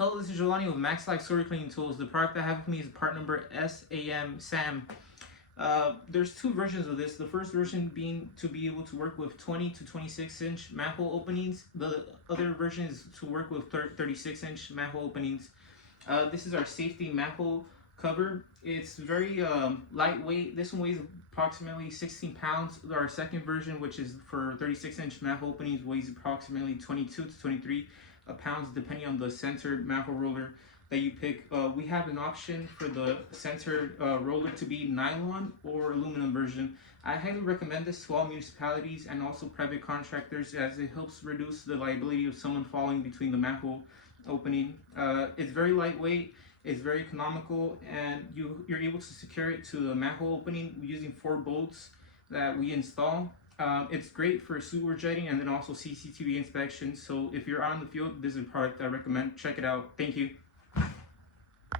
Hello, this is Giovanni with Max-Life Cleaning Tools. The product I have with me is part number SAM. There's two versions of this. The first version being to be able to work with 20 to 26-inch manhole openings. The other version is to work with 36-inch manhole openings. This is our safety manhole cover. It's very lightweight. This one weighs approximately 16 pounds. Our second version, which is for 36-inch manhole openings, weighs approximately 22 to 23 pounds, depending on the centered manhole roller that you pick. We have an option for the centered roller to be nylon or aluminum version. I highly recommend this to all municipalities and also private contractors, as it helps reduce the liability of someone falling between the manhole opening. It's very lightweight, it's very economical, and you're able to secure it to the manhole opening using 4 bolts that we install. It's great for sewer jetting and then also CCTV inspection. So if you're out in the field, this is a product I recommend. Check it out. Thank you.